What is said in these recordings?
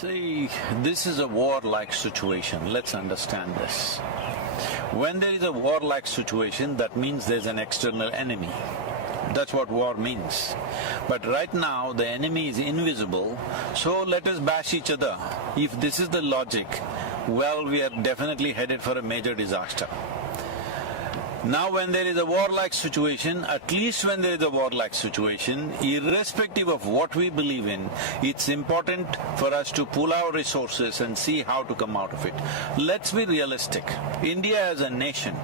See, this is a war-like situation, let's understand this. When there is a war-like situation, that means there's an external enemy. That's what war means. But right now, the enemy is invisible, so let us bash each other. If this is the logic, well, we are definitely headed for a major disaster. Now when there is a war-like situation, at least when there is a war-like situation, irrespective of what we believe in, it's important for us to pool our resources and see how to come out of it. Let's be realistic. India as a nation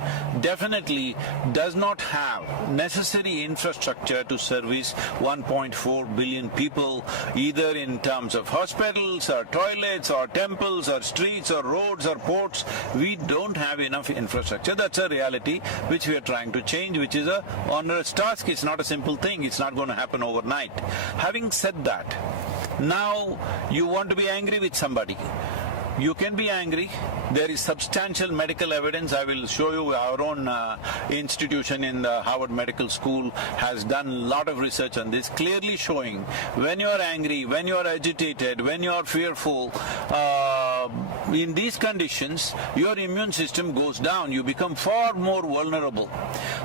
definitely does not have necessary infrastructure to service 1.4 billion people, either in terms of hospitals or toilets or temples or streets or roads or ports. We don't have enough infrastructure. That's a reality which we are trying to change, which is a onerous task. It's not a simple thing, it's not going to happen overnight. Having said that, now you want to be angry with somebody. You can be angry. There is substantial medical evidence. I will show you our own institution in the Harvard Medical School has done a lot of research on this, clearly showing when you are angry, when you are agitated, when you are fearful, in these conditions, your immune system goes down, you become far more vulnerable.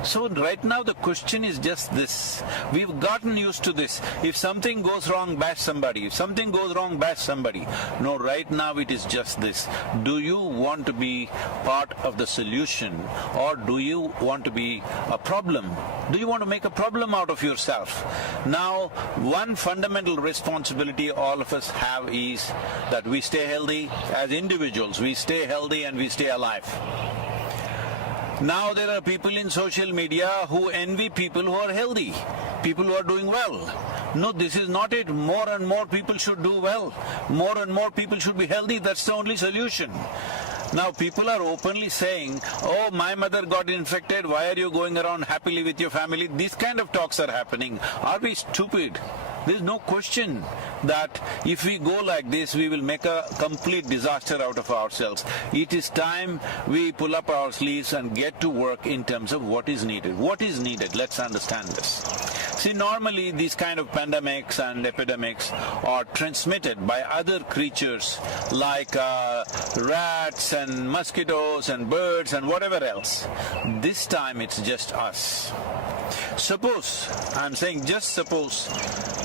So right now the question is just this, we've gotten used to this. If something goes wrong, bash somebody. If something goes wrong, bash somebody. No, right now it is just this. Do you want to be part of the solution, or do you want to be a problem? Do you want to make a problem out of yourself? Now, one fundamental responsibility all of us have is that we stay healthy as individuals, we stay healthy and we stay alive. Now there are people in social media who envy people who are healthy, people who are doing well. No, this is not it. More and more people should do well. More and more people should be healthy. That's the only solution. Now people are openly saying, oh, my mother got infected, why are you going around happily with your family? These kind of talks are happening. Are we stupid? There is no question that if we go like this, we will make a complete disaster out of ourselves. It is time we pull up our sleeves and get to work in terms of what is needed. What is needed? Let's understand this. See, normally these kind of pandemics and epidemics are transmitted by other creatures like rats and mosquitoes and birds and whatever else. This time it's just us. Suppose, I'm saying just suppose,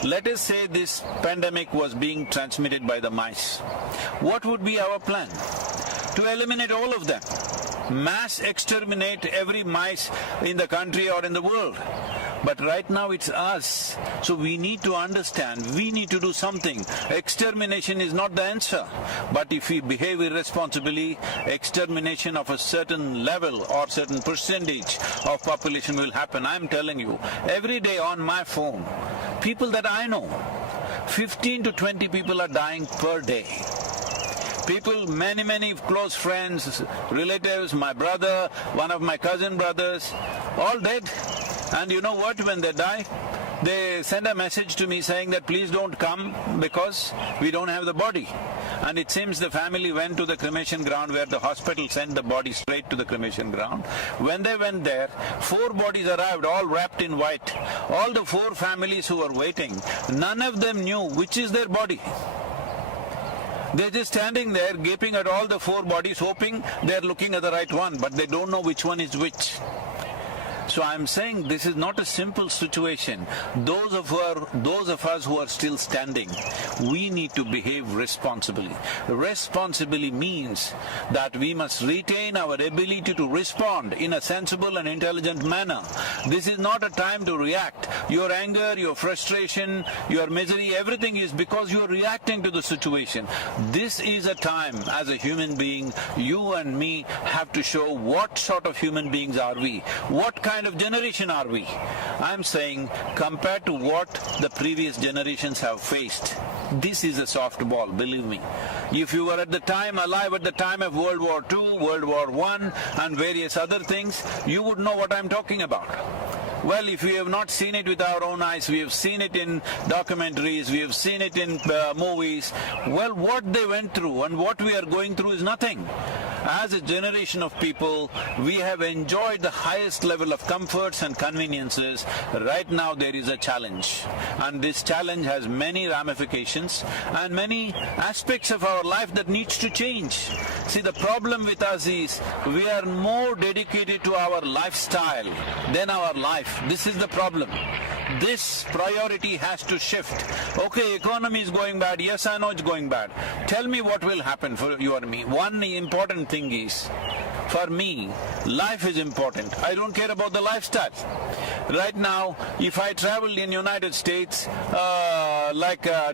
let us say this pandemic was being transmitted by the mice. What would be our plan? To eliminate all of them. Mass exterminate every mice in the country or in the world. But right now it's us, so we need to understand, we need to do something. Extermination is not the answer, but if we behave irresponsibly, extermination of a certain level or certain percentage of population will happen. I'm telling you, every day on my phone, people that I know, 15 to 20 people are dying per day. People, many close friends, relatives, my brother, one of my cousin brothers, all dead. And you know what, when they die, they send a message to me saying that please don't come because we don't have the body. And it seems the family went to the cremation ground where the hospital sent the body straight to the cremation ground. When they went there, 4 bodies arrived, all wrapped in white. All the 4 families who were waiting, none of them knew which is their body. They're just standing there gaping at all the 4 bodies, hoping they're looking at the right one, but they don't know which one is which. So I'm saying this is not a simple situation. Those of us who are still standing, we need to behave responsibly. Responsibly means that we must retain our ability to respond in a sensible and intelligent manner. This is not a time to react. Your anger, your frustration, your misery, everything is because you are reacting to the situation. This is a time, as a human being, you and me have to show what sort of human beings are we, what kind of generation are we. I'm saying, compared to what the previous generations have faced, this is a softball, believe me. If you were at the time, alive at the time of World War II, World War I and various other things, you would know what I'm talking about. Well, if we have not seen it with our own eyes, we have seen it in documentaries, we have seen it in movies, well, what they went through and what we are going through is nothing. As a generation of people, we have enjoyed the highest level of comforts and conveniences. Right now there is a challenge, and this challenge has many ramifications and many aspects of our life that needs to change. See, the problem with us is we are more dedicated to our lifestyle than our life. This is the problem. This priority has to shift. Okay, economy is going bad. Yes, I know it's going bad. Tell me what will happen for you and me. One important thing is, for me, life is important. I don't care about the lifestyle. Right now, if I traveled in United States,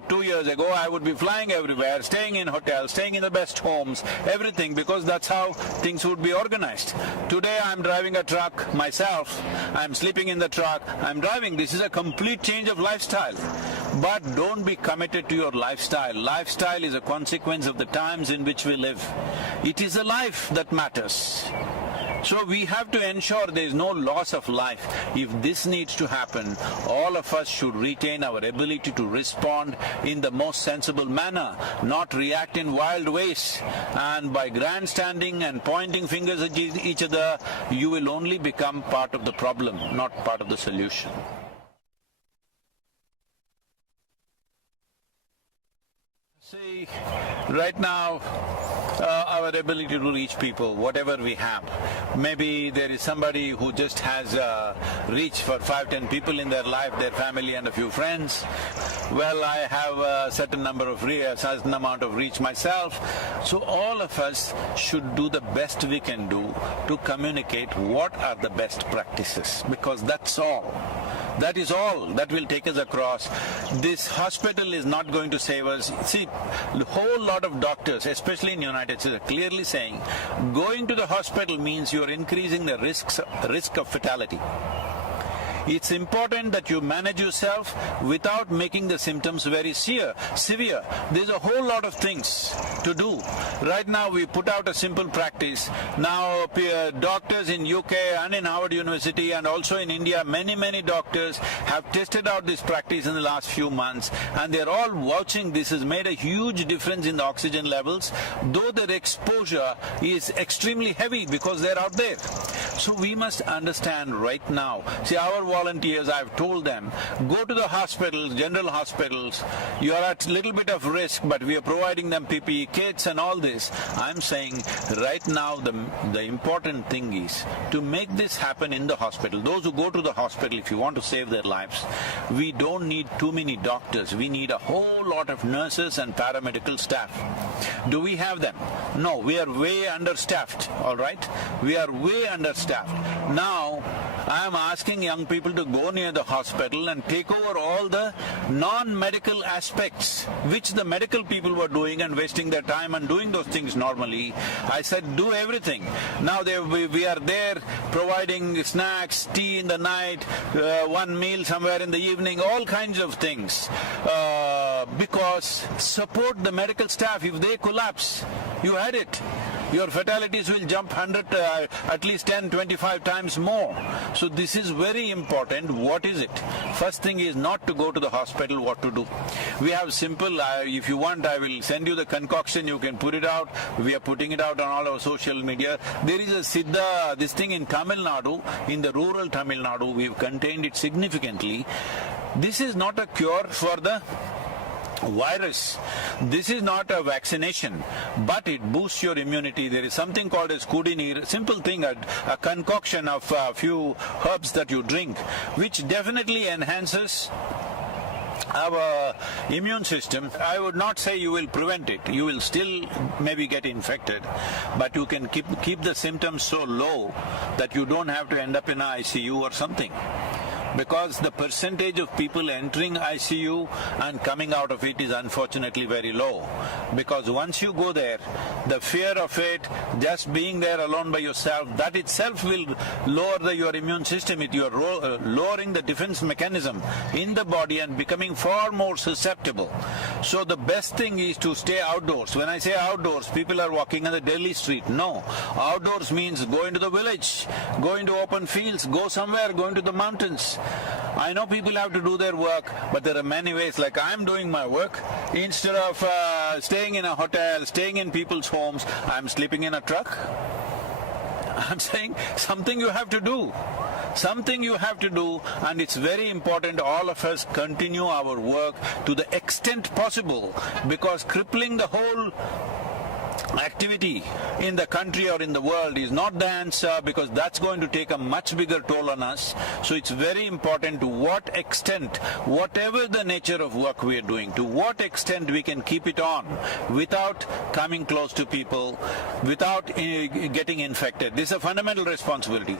2 years ago, I would be flying everywhere, staying in hotels, staying in the best homes, everything, because that's how things would be organized. Today, I'm driving a truck myself. I'm sleeping in the truck. I'm driving. This is a complete change of lifestyle. But don't be committed to your lifestyle. Lifestyle is a consequence of the times in which we live. It is a life that matters. So we have to ensure there is no loss of life. If this needs to happen, all of us should retain our ability to respond in the most sensible manner, not react in wild ways. And by grandstanding and pointing fingers at each other, you will only become part of the problem, not part of the solution. See, right now, our ability to reach people, whatever we have. Maybe there is somebody who just has reach for 5-10 people in their life, their family and a few friends. Well, I have a certain amount of reach myself. So all of us should do the best we can do to communicate what are the best practices, because that's all. That is all that will take us across. This hospital is not going to save us. See, a whole lot of doctors, especially in the United States, are clearly saying going to the hospital means you are increasing the risk of fatality. It's important that you manage yourself without making the symptoms very severe. There's a whole lot of things to do. Right now we put out a simple practice. Now doctors in UK and in Harvard University and also in India, many doctors have tested out this practice in the last few months, and they're all vouching this has made a huge difference in the oxygen levels, though their exposure is extremely heavy because they're out there. So we must understand right now. See, our volunteers, I've told them, go to the hospitals, general hospitals. You are at a little bit of risk, but we are providing them PPE kits and all this. I'm saying right now the important thing is to make this happen in the hospital. Those who go to the hospital, if you want to save their lives, we don't need too many doctors. We need a whole lot of nurses and paramedical staff. Do we have them? No, we are way understaffed, all right? We are way understaffed. Now, I am asking young people to go near the hospital and take over all the non-medical aspects, which the medical people were doing and wasting their time and doing those things normally. I said, do everything. Now we are there providing snacks, tea in the night, one meal somewhere in the evening, all kinds of things. Because support the medical staff. If they collapse, you had it. Your fatalities will jump at least 10, 25 times more. So this is very important. What is it? First thing is not to go to the hospital, what to do. We have simple, if you want, I will send you the concoction, you can put it out. We are putting it out on all our social media. There is a Siddha, this thing in Tamil Nadu, in the rural Tamil Nadu, we've contained it significantly. This is not a cure for the virus. This is not a vaccination, but it boosts your immunity. There is something called as Kudineer, simple thing, a concoction of a few herbs that you drink, which definitely enhances our immune system. I would not say you will prevent it. You will still maybe get infected, but you can keep the symptoms so low that you don't have to end up in an ICU or something. Because the percentage of people entering ICU and coming out of it is unfortunately very low. Because once you go there, the fear of it, just being there alone by yourself, that itself will lower your immune system. You are lowering the defense mechanism in the body and becoming far more susceptible. So the best thing is to stay outdoors. When I say outdoors, people are walking on the Delhi street. No. Outdoors means go into the village, go into open fields, go somewhere, go into the mountains. I know people have to do their work, but there are many ways. Like I'm doing my work. Instead of staying in a hotel, staying in people's homes, I'm sleeping in a truck. I'm saying something you have to do. Something you have to do, and it's very important all of us continue our work to the extent possible, because crippling the whole activity in the country or in the world is not the answer, because that's going to take a much bigger toll on us. So it's very important to what extent, whatever the nature of work we are doing, to what extent we can keep it on without coming close to people, without getting infected. This is a fundamental responsibility.